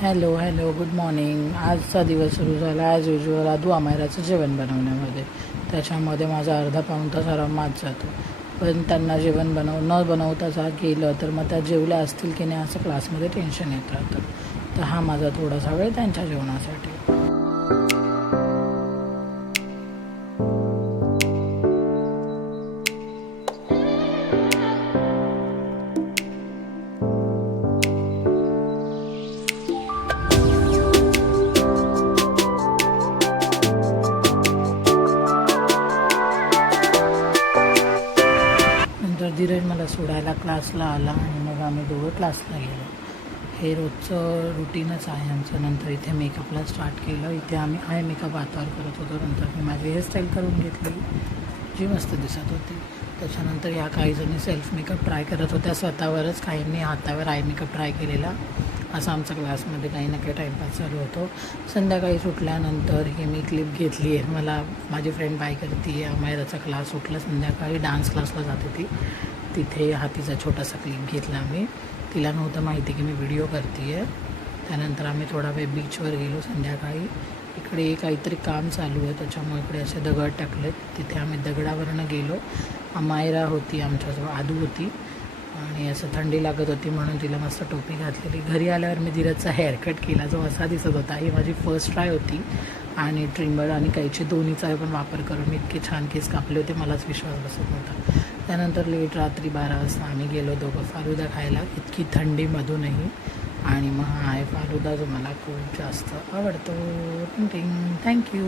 Hello hello good morning. आजचा दिवस सुरू झाला ॲज युजल आदू अमायराचं जेवण बनवण्यामध्ये. त्याच्यामध्ये माझा अर्धा पाऊण तास आरामात जातो. पण त्यांना जेवण न बनवता जा गेलं तर मग त्या जेवल्या असतील की नाही असं क्लासमध्ये टेन्शन येत राहतं. तर हा माझा थोडासा वेळ त्यांच्या जेवणासाठी. नंतर धीरज मला सोडायला क्लासला आला आणि मग आम्ही दोघं क्लासला गेलो. हे रोजचं रुटीनच आहे आमचं. नंतर इथे मेकअपला स्टार्ट केलं. इथे आम्ही आय मेकअप हातावर करत होतो. नंतर मी माझी हेअरस्टाईल करून घेतली, जी मस्त दिसत होती. त्याच्यानंतर या काही जणी सेल्फ मेकअप ट्राय करत होत्या स्वतःवरच, काहींनी हातावर आय मेकअप ट्राय केलेला. असं आमच्या क्लासमध्ये काही ना काही टाईमपास चालू होतो. संध्याकाळी सुटल्यानंतर ही मी क्लिप घेतली आहे. मला माझी फ्रेंड बाय करते आहे. अमायराचा क्लास सुटला, संध्याकाळी डान्स क्लासला जाते ती. तिथे हातीचा छोटासा क्लिप घेतला आम्ही. तिला नव्हतं माहिती की मी व्हिडिओ करते आहे. त्यानंतर आम्ही थोडा वेळ बीचवर गेलो संध्याकाळी. इकडे काहीतरी काम चालू आहे त्याच्यामुळे इकडे असे दगड टाकलेत. तिथे आम्ही दगडावरनं गेलो. अमायरा होती आमच्याजवळ, आदू होती आणि असं थंडी लागत होती म्हणून तिला मस्त टोपी घातलेली. घरी आल्यावर मी धीरजचा हेअरकट केला, जो असा दिसत होता. ही माझी फर्स्ट ट्राय होती आणि ट्रिमर आणि कैची दोन्हीचा पण वापर करून मी इतके छान केस कापले होते, मलाच विश्वास बसत नव्हता. त्यानंतर लेट रात्री 12 वाजता आम्ही गेलो दोघं फालुदा खायला, इतकी थंडीमधूनही. आणि मग हा आहे फालुदा, जो मला खूप जास्त आवडतो. थँक्यू.